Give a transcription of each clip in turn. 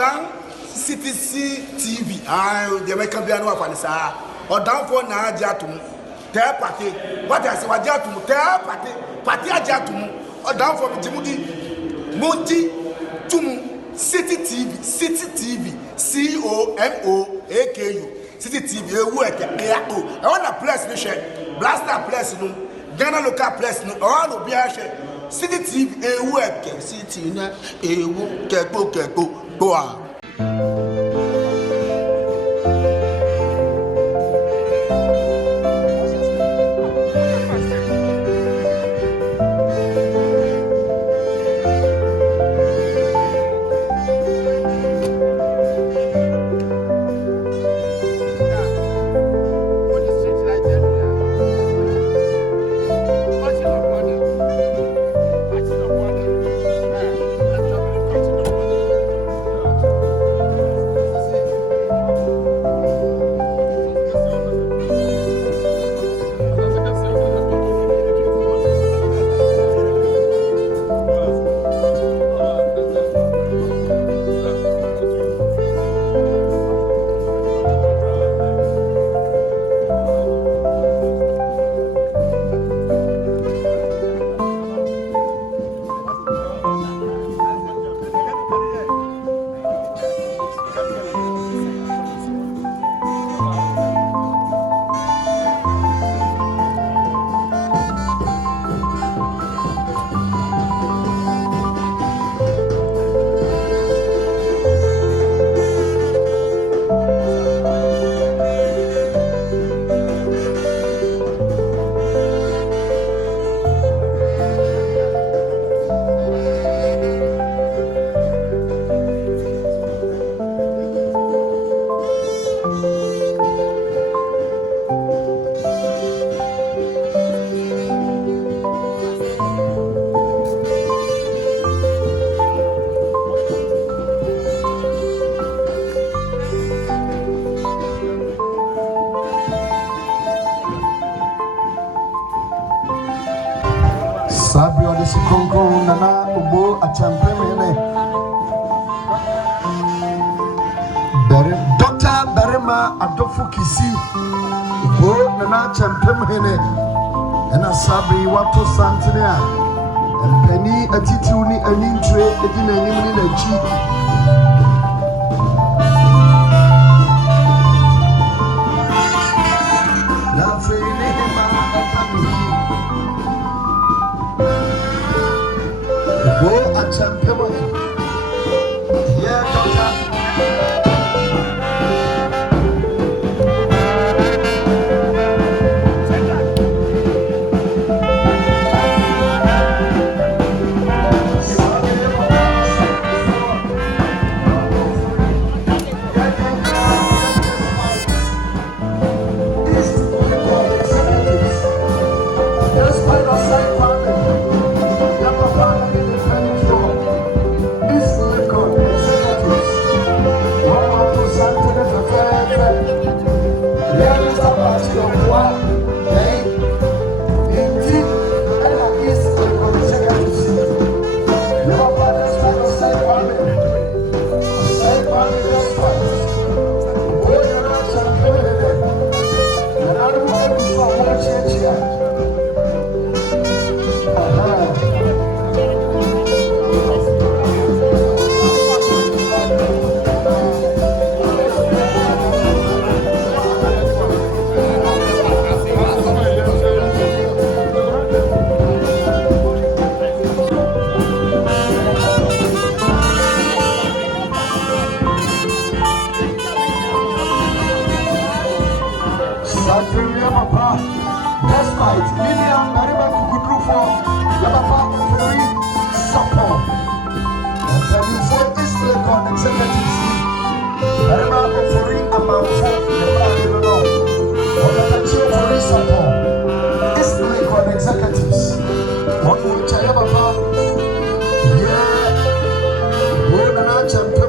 Odan CTC TV. The American Biano of Anissa. Odan for na Jatum. Tell party. What I say, what Jatum? Tell party. Party Jatum. Odan for Timothy. Monty Tum. City TV. City TV. COMOAKU. City TV. I want a place to share. Blaster place no. Ghana local place no. All will be a share. City TV. City na. Keko. Go on. Sabio de Sikongo Nana Ubo Achampemene Dr. Barema Adofu Kisi Ubo Nana Champemene Ena Sabri Wato Santinea Penny Atituni and Intre Edina Nimini Chi Go at Champemone. Yeah, Doctor. Despite William Mariba Kukudrufo, Labapa Free Support, and for this record executives, Mariba Free Amount for Free Support, this record executives, what will Chayabapa, yeah, we're an champion.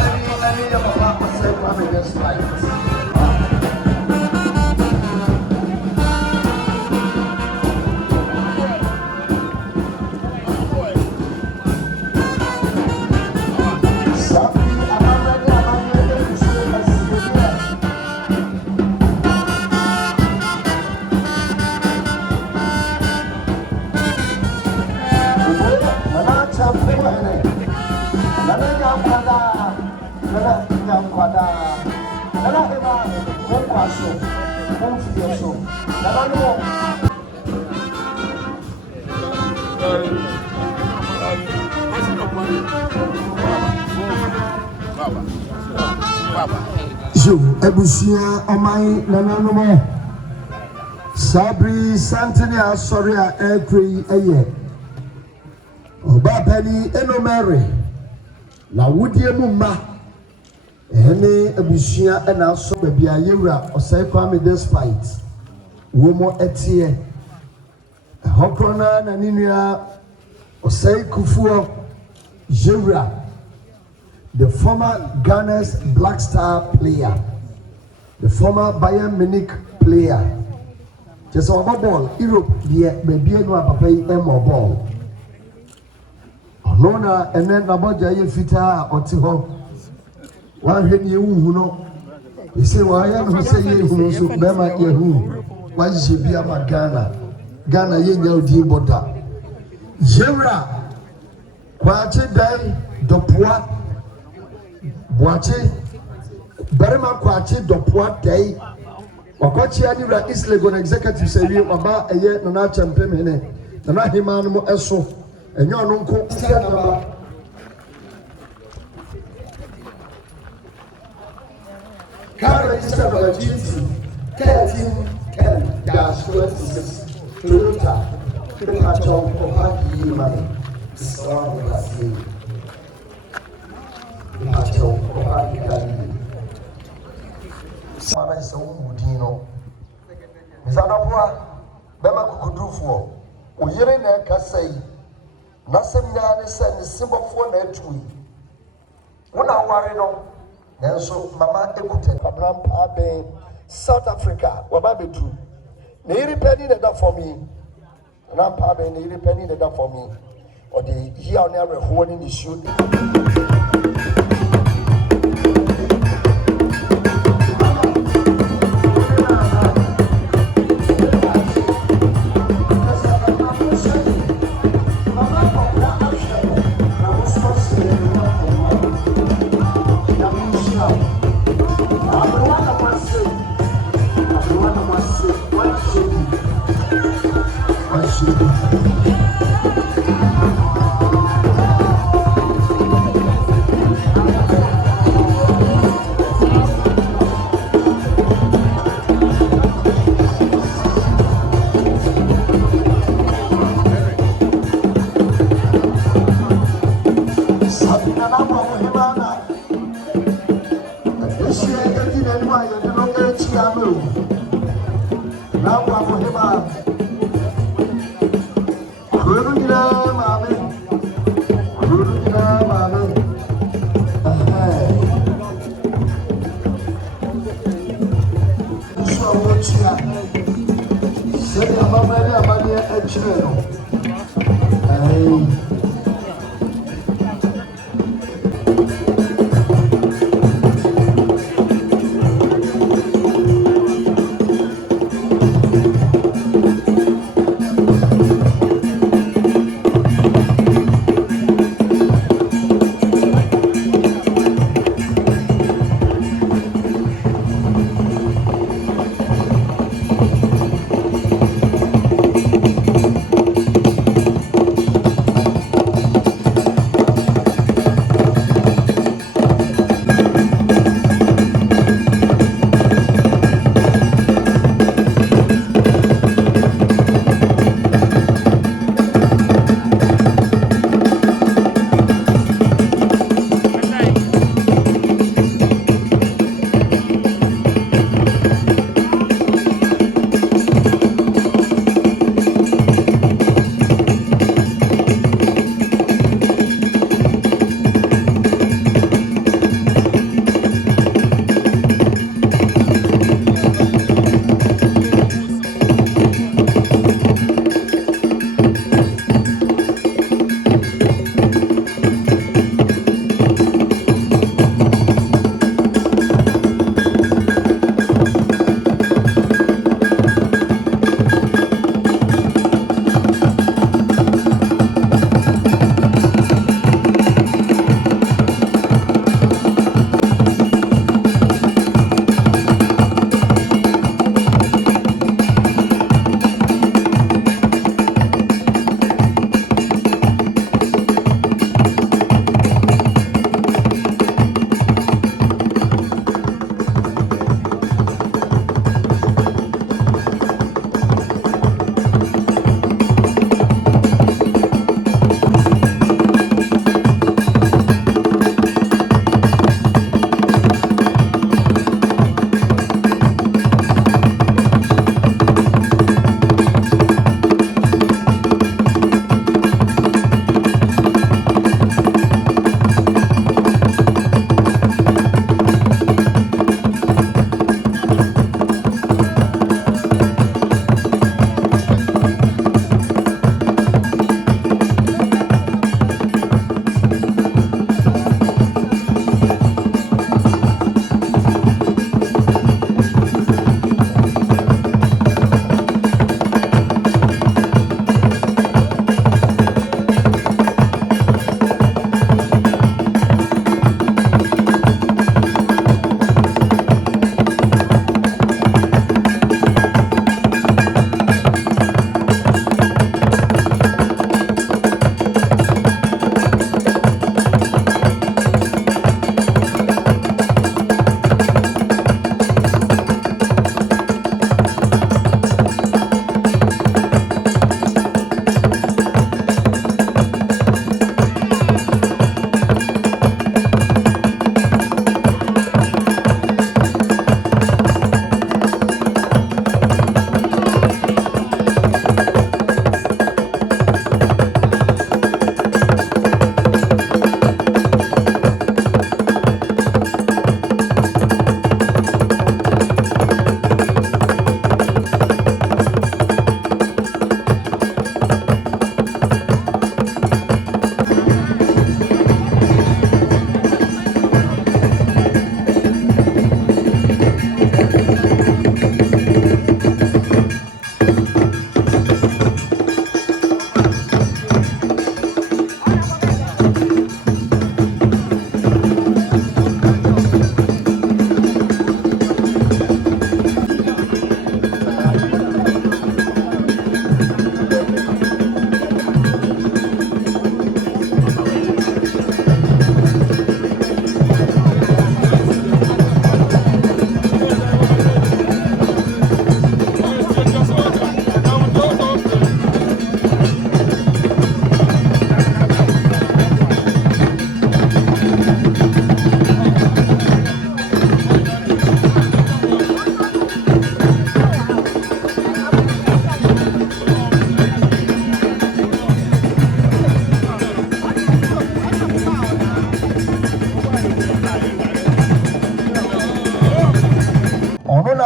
Any of Papa said, I'm against life. So, Ebusia, Omai, Nananomo, Sabri, Santania, Soria, Ekri, Eye, Oba Penny, Enomary, La Woodie Mumma, Ene Ebusia, and also Baby Ayura, or say Kwame despite Womo Etie, Hokrona, Naninia, or say Kufuo, Jura. The former Ghana's Black Star player, the former Bayern Munich player. Just our ball, Europe, the baby no papa more ball. Nona and then Naboja Fita or Tiho. One hit you who know. You say, why am I saying you so Bema Yahu? Why should be about Ghana? Ghana, you know, dear Boda. Jera, Quache Day, Dopua. Boache Barima Kwachi Dopua Day Wakwachi Anira East Legon Executive Sevi Waba Eye Nana Champemene Nana Himano Eso and your uncle Car register by GT 1310-26 Toyota Pikachu Kohaki Money Discover Brazil. Sana isa umudino. Mizanapua bema kukudufo. Uyere na kasei. Nasemina nese nisimbofuo na etui. Una wari no. Nenso mama ekute. Abraham Abe South Africa wababetu. Neiri penny neda for me. Abraham Abe neiri penny neda for me. Or the here on every hole in the shoot.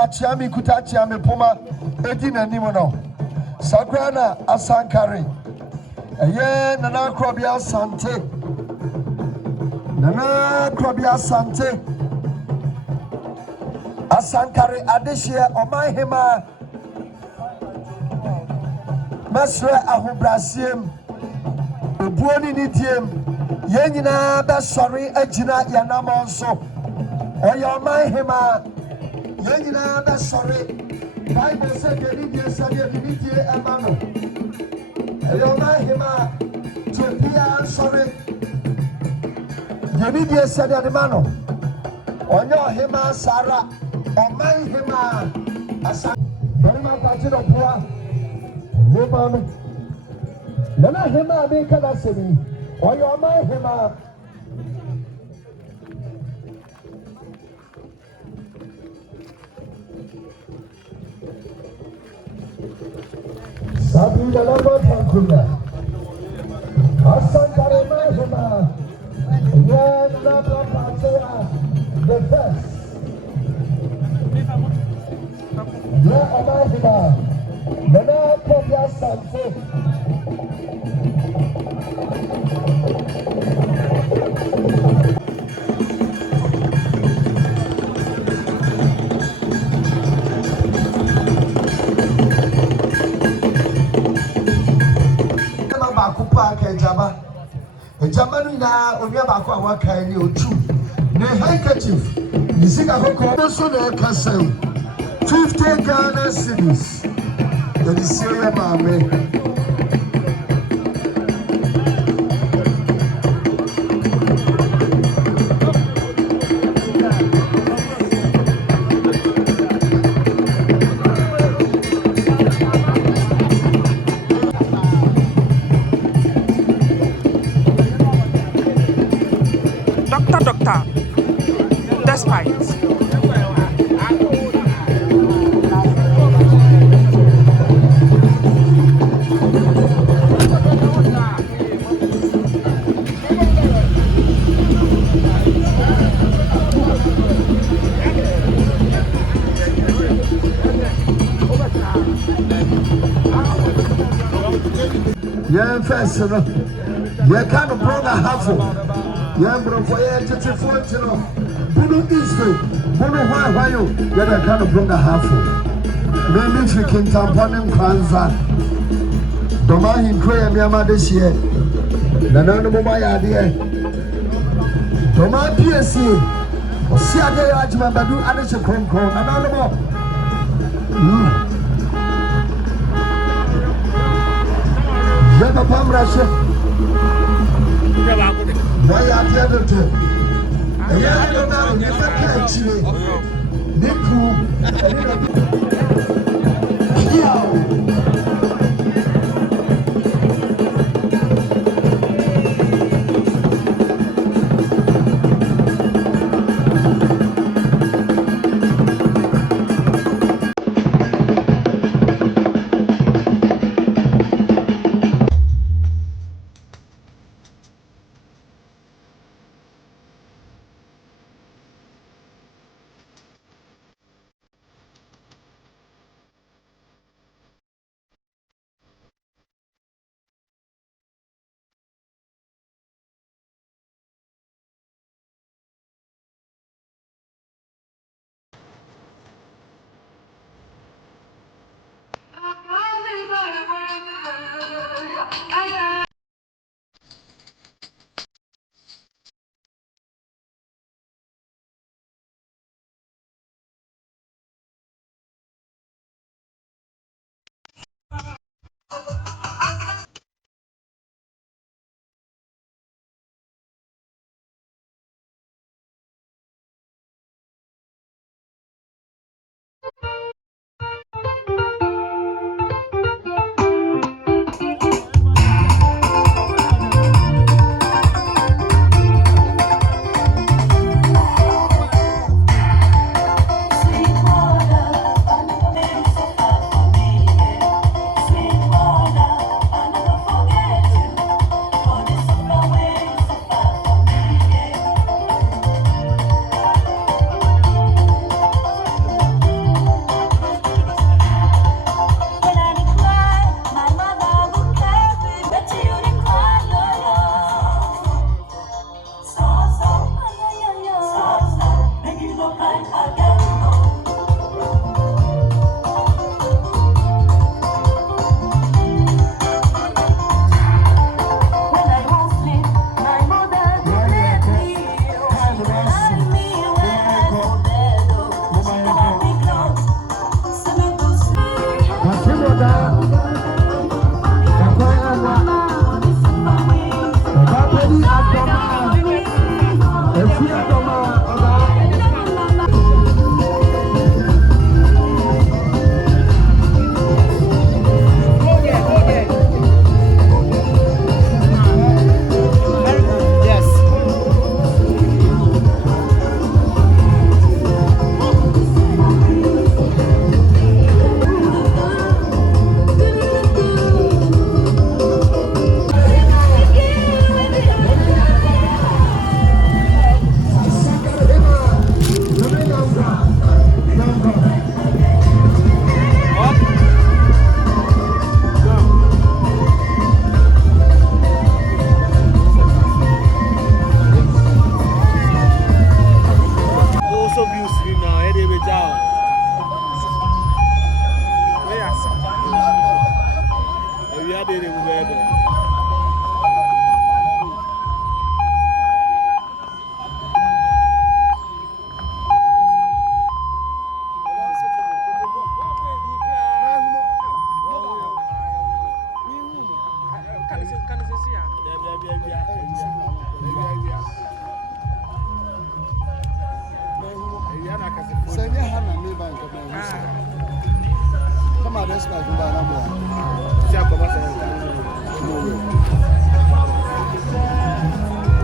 Chiami kuta Chiami Puma, Edina Nimono, Sagrana Asankari, Nana Krobia Sante, Nana Krobia Sante, Asankari Adeshia, Omahima, Masra Ahubrasim, Buoni Nitium, Yenina, Basari, Ejina Yanamonso, Oyomahima. Yenina da sorry. Bible said the Lydia said the Lydia Amano. Ayoma hima to be sorry. The Lydia said the Mano. On your hima Sarah. On my hima Asa. Berima Patino Pua. Hima. Nana hima be Kanasini. On your my hima. Sabi dalam bangkunya, asal dari mana? Ia dalam bahasa the best. Ia apa mana? Mana kebiasaan tu? Jamanu na onye ba kwa waka ni otu ne handkerchief ni sika kokko so na kasem 50 Ghana cedis the sire mame Doctor, despite yeah first you can't bring a half Yambro for air to the fortune. Bunu Israel, Bunu Hawaii, yet I can't bring a half. Maybe if you can tampon and Kwanza. Doma in Korea, Miyama this year. Nanano Mobile idea. Doma PSC. Siade Ajma Badu Anisha Kronko, Anonymous. Yaba Pamrasha. Why are the other two? I don't know if I catch you. despite mbana bo. Si akoma se.